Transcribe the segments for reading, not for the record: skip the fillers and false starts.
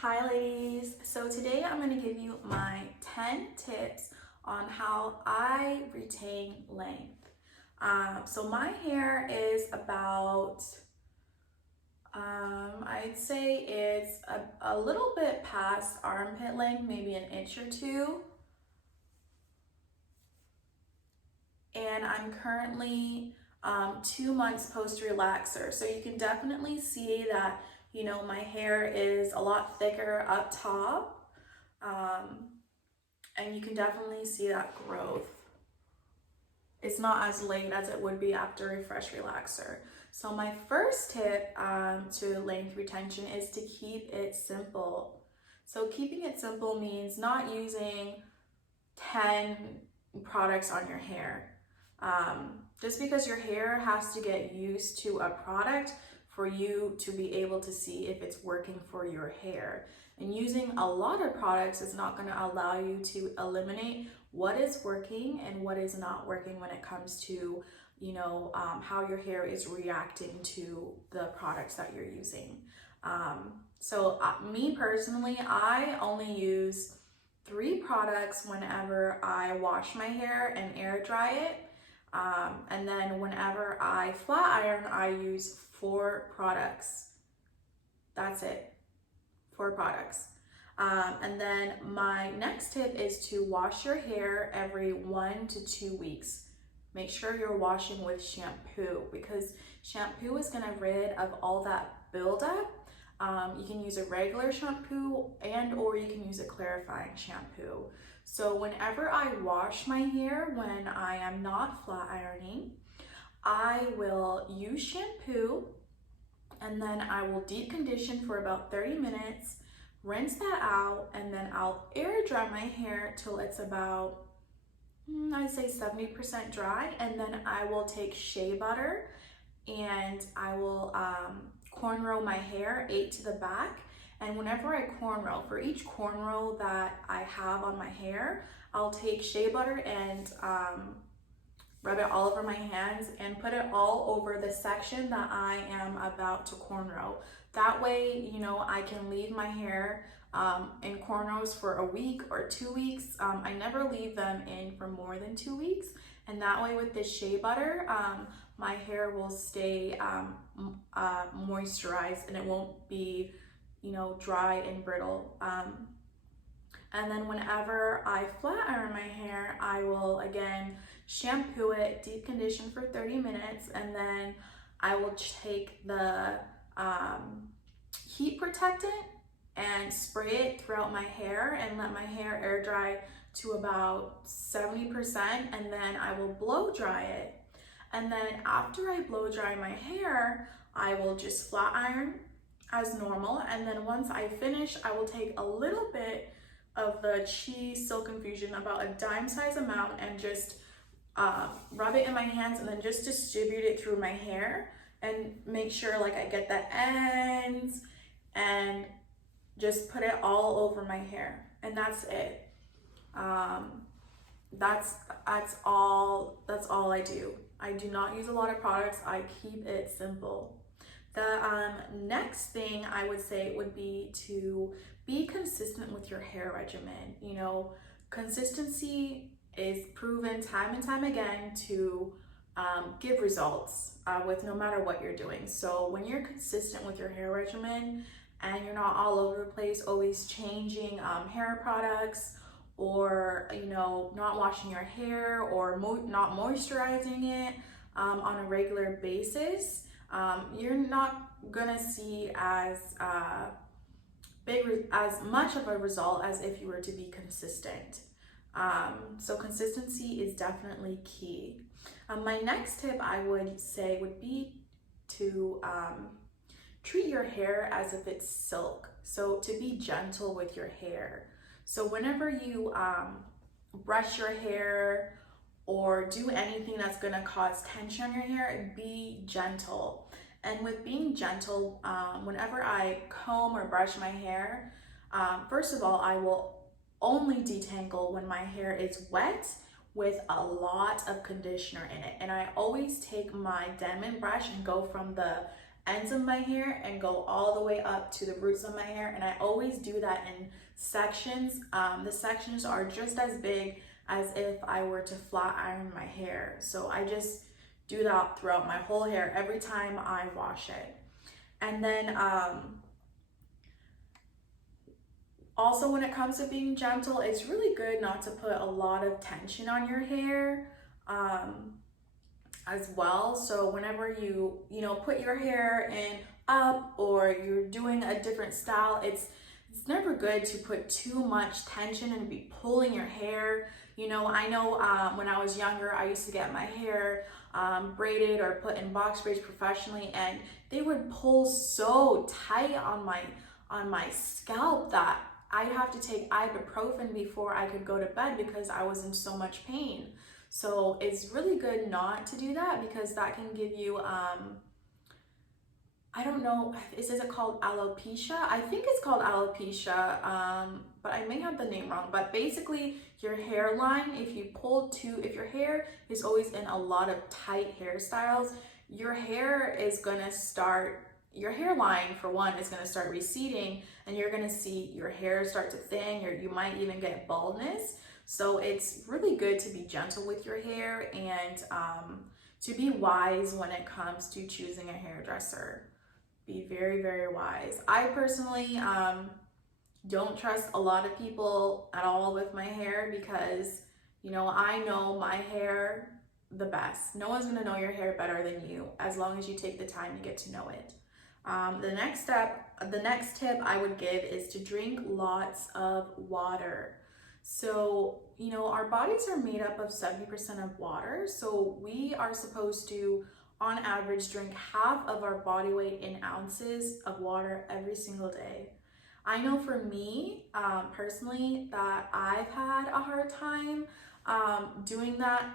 Hi ladies, so today I'm going to give you my 10 tips on how I retain length. So my hair is about, I'd say it's a little bit past armpit length, maybe an inch or two. And I'm currently 2 months post relaxer. So you can definitely see that, my hair is a lot thicker up top. And you can definitely see that growth. It's not as late as it would be after a fresh relaxer. So my first tip to length retention is to keep it simple. So keeping it simple means not using 10 products on your hair. Just because your hair has to get used to a product for you to be able to see if it's working for your hair. And using a lot of products is not going to allow you to eliminate what is working and what is not working when it comes to, how your hair is reacting to the products that you're using. Me personally, I only use 3 products whenever I wash my hair and air dry it. And then whenever I flat iron, I use 4 products. That's it, 4 products. And then my next tip is to wash your hair every 1 to 2 weeks. Make sure you're washing with shampoo because shampoo is gonna rid of all that buildup. You can use a regular shampoo or you can use a clarifying shampoo. So whenever I wash my hair, when I am not flat ironing, I will use shampoo and then I will deep condition for about 30 minutes, rinse that out, and then I'll air dry my hair till it's about, I'd say 70% dry. And then I will take shea butter and I will cornrow my hair 8 to the back. And whenever I cornrow, for each cornrow that I have on my hair, I'll take shea butter and rub it all over my hands and put it all over the section that I am about to cornrow. That way, I can leave my hair in cornrows for a week or 2 weeks. I never leave them in for more than 2 weeks. And that way with this shea butter, my hair will stay moisturized and it won't be dry and brittle. And then whenever I flat iron my hair, I will again shampoo it, deep condition for 30 minutes, and then I will take the heat protectant and spray it throughout my hair and let my hair air dry to about 70%, and then I will blow dry it. And then after I blow dry my hair, I will just flat iron as normal, and then once I finish, I will take a little bit of the cheese silk infusion, about a dime size amount, and just rub it in my hands and then just distribute it through my hair and make sure I get the ends and just put it all over my hair, and that's it. That's all I do. I do not use a lot of products. I keep it simple. The next thing I would say would be to be consistent with your hair regimen. Consistency is proven time and time again to give results with no matter what you're doing. So when you're consistent with your hair regimen and you're not all over the place, always changing hair products, or not washing your hair or not moisturizing it on a regular basis, you're not gonna see as much of a result as if you were to be consistent. So consistency is definitely key. My next tip I would say would be to treat your hair as if it's silk. So to be gentle with your hair. So whenever you brush your hair or do anything that's gonna cause tension on your hair, be gentle. And with being gentle, whenever I comb or brush my hair, first of all, I will only detangle when my hair is wet with a lot of conditioner in it. And I always take my Denman brush and go from the ends of my hair and go all the way up to the roots of my hair. And I always do that in sections. The sections are just as big as if I were to flat iron my hair. So I just do that throughout my whole hair every time I wash it. And then also, when it comes to being gentle, it's really good not to put a lot of tension on your hair as well. So whenever you put your hair in up, or you're doing a different style, it's never good to put too much tension and be pulling your hair. I know when I was younger, I used to get my hair braided or put in box braids professionally, and they would pull so tight on my scalp that I'd have to take ibuprofen before I could go to bed because I was in so much pain. So it's really good not to do that, because that can give you, I don't know, is it called alopecia? I think it's called alopecia, but I may have the name wrong. But basically, your hairline, if your hair is always in a lot of tight hairstyles, your hairline, for one, is going to start receding, and you're going to see your hair start to thin, or you might even get baldness. So it's really good to be gentle with your hair and to be wise when it comes to choosing a hairdresser. Be very, very wise. I personally don't trust a lot of people at all with my hair, because I know my hair the best. No one's going to know your hair better than you, as long as you take the time to get to know it. The next tip I would give is to drink lots of water. So, our bodies are made up of 70% of water. So we are supposed to, on average, drink half of our body weight in ounces of water every single day. I know for me, personally, that I've had a hard time doing that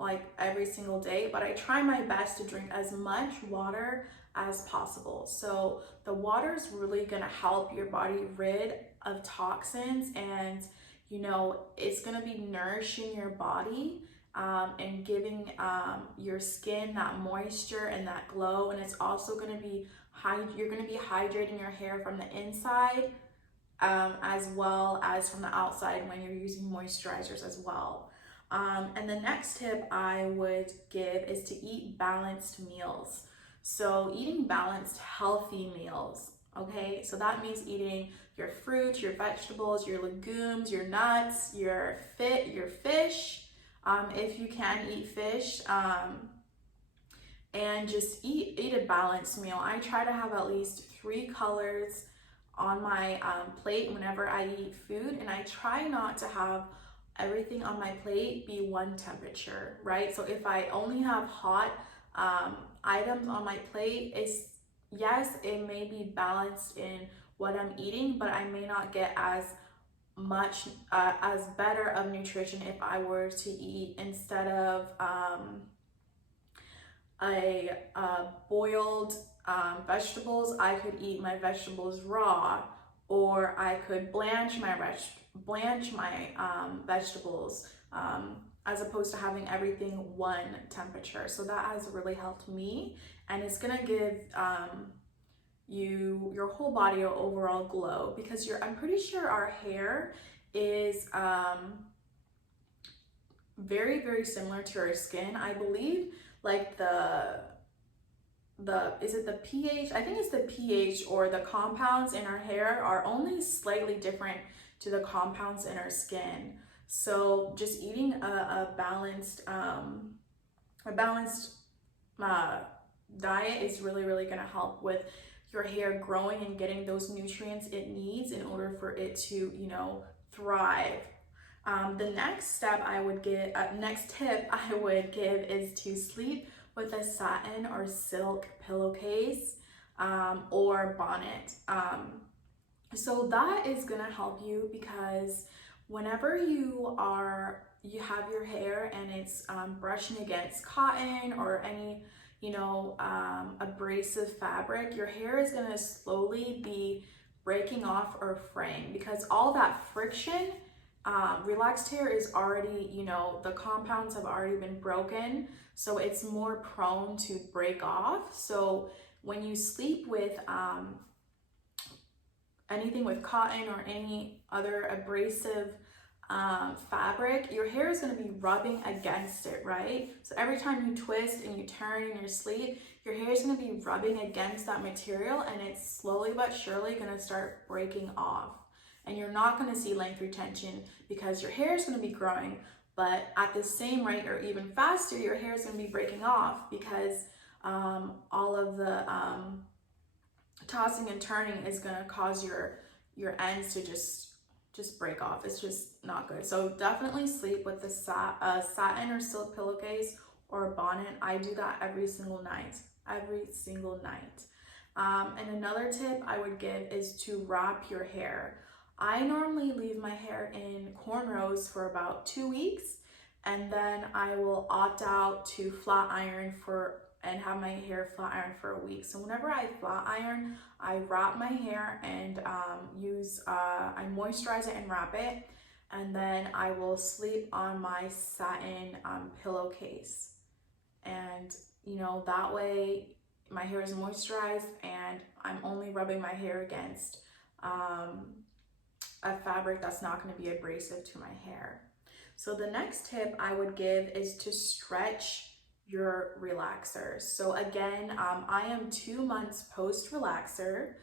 like every single day, but I try my best to drink as much water as possible. So the water is really gonna help your body rid of toxins, and it's gonna be nourishing your body and giving your skin that moisture and that glow. And it's also gonna be you're gonna be hydrating your hair from the inside as well as from the outside when you're using moisturizers as well. And the next tip I would give is to eat balanced meals. So eating balanced, healthy meals, okay? So that means eating your fruits, your vegetables, your legumes, your nuts, your fish, if you can eat fish, and just eat a balanced meal. I try to have at least 3 colors on my plate whenever I eat food, and I try not to have everything on my plate be one temperature, right? So if I only have hot items on my plate, it may be balanced in what I'm eating, but I may not get as much as better of nutrition if I were to eat, instead of boiled vegetables, I could eat my vegetables raw, or I could blanch my vegetables, as opposed to having everything one temperature. So that has really helped me, and it's gonna give your whole body an overall glow, because I'm pretty sure our hair is very, very similar to our skin. I believe like is it the pH? I think it's the pH, or the compounds in our hair are only slightly different to the compounds in our skin. So just eating a balanced diet is really, really going to help with your hair growing and getting those nutrients it needs in order for it to, thrive. The next tip I would give is to sleep with a satin or silk pillowcase or bonnet. So that is gonna help you, because whenever you have your hair and it's brushing against cotton or any abrasive fabric, your hair is gonna slowly be breaking off or fraying, because all that friction, relaxed hair is already, the compounds have already been broken, so it's more prone to break off. So when you sleep with anything with cotton or any other abrasive fabric, your hair is going to be rubbing against it, right? So every time you twist and you turn in your sleep, your hair is going to be rubbing against that material, and it's slowly but surely going to start breaking off. And you're not going to see length retention because your hair is going to be growing, but at the same rate or even faster, your hair is going to be breaking off because all of the tossing and turning is going to cause your ends to just break off. It's just not good. So definitely sleep with the satin or silk pillowcase or a bonnet. I do that every single night. And another tip I would give is to wrap your hair. I normally leave my hair in cornrows for about 2 weeks, and then I will opt out to flat iron and have my hair flat iron for a week. So whenever I flat iron, I wrap my hair and I moisturize it and wrap it, and then I will sleep on my satin pillowcase. And that way my hair is moisturized and I'm only rubbing my hair against a fabric that's not going to be abrasive to my hair. So the next tip I would give is to stretch your relaxers. So again, I am 2 months post relaxer,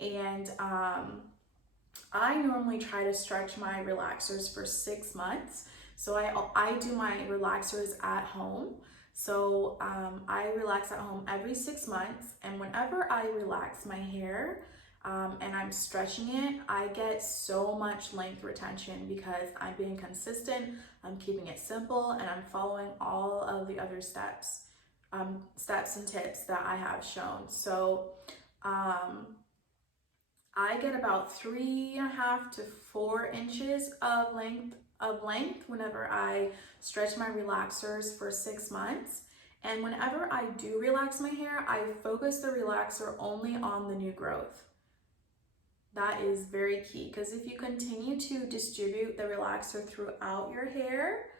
and I normally try to stretch my relaxers for 6 months. So I do my relaxers at home. So I relax at home every 6 months, and whenever I relax my hair and I'm stretching it, I get so much length retention because I'm being consistent, I'm keeping it simple, and I'm following all of the other steps and tips that I have shown. So I get about 3.5 to 4 inches of length whenever I stretch my relaxers for 6 months. And whenever I do relax my hair, I focus the relaxer only on the new growth. That is very key, because if you continue to distribute the relaxer throughout your hair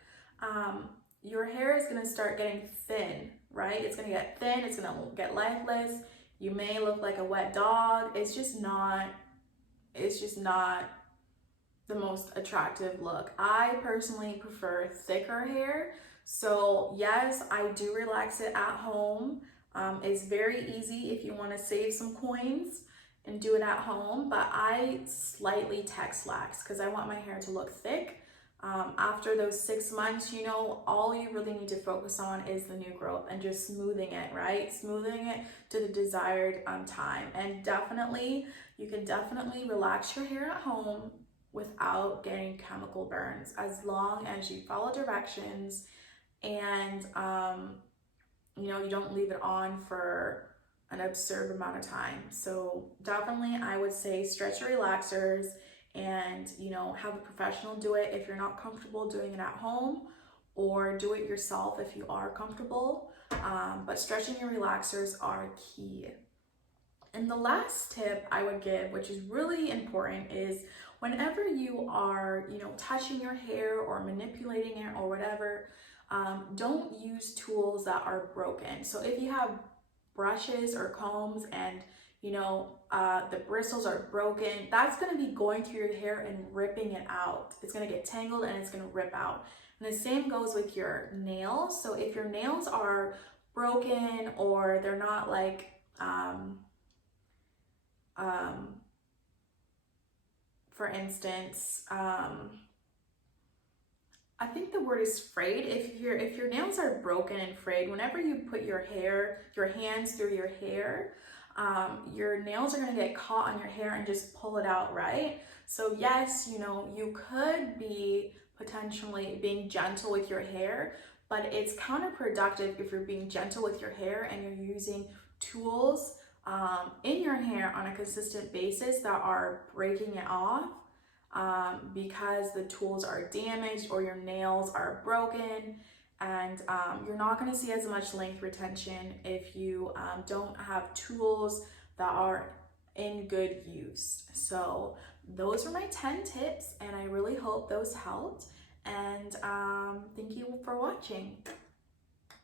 is going to start getting thin, right? It's going to get thin, it's going to get lifeless. You may look like a wet dog. It's just not the most attractive look. I personally prefer thicker hair. So yes, I do relax it at home. It's very easy if you want to save some coins and do it at home, but I slightly texlax because I want my hair to look thick. After those 6 months, all you really need to focus on is the new growth and just smoothing it, right? Smoothing it to the desired time. And you can definitely relax your hair at home without getting chemical burns, as long as you follow directions and you don't leave it on for an absurd amount of time. So definitely I would say stretch your relaxers and have a professional do it if you're not comfortable doing it at home, or do it yourself if you are comfortable. But stretching your relaxers are key. And the last tip I would give, which is really important, is whenever you are touching your hair or manipulating it or whatever, don't use tools that are broken. So if you have brushes or combs and the bristles are broken, that's going to be going through your hair and ripping it out. It's going to get tangled and it's going to rip out. And the same goes with your nails. So if your nails are broken or they're not like for instance, I think the word is frayed. If your nails are broken and frayed, whenever you put your hands through your hair, your nails are going to get caught on your hair and just pull it out, right? So yes, you could be potentially being gentle with your hair, but it's counterproductive if you're being gentle with your hair and you're using tools in your hair on a consistent basis that are breaking it off because the tools are damaged or your nails are broken. And you're not going to see as much length retention if you don't have tools that are in good use. So those are my 10 tips, and I really hope those helped. And thank you for watching.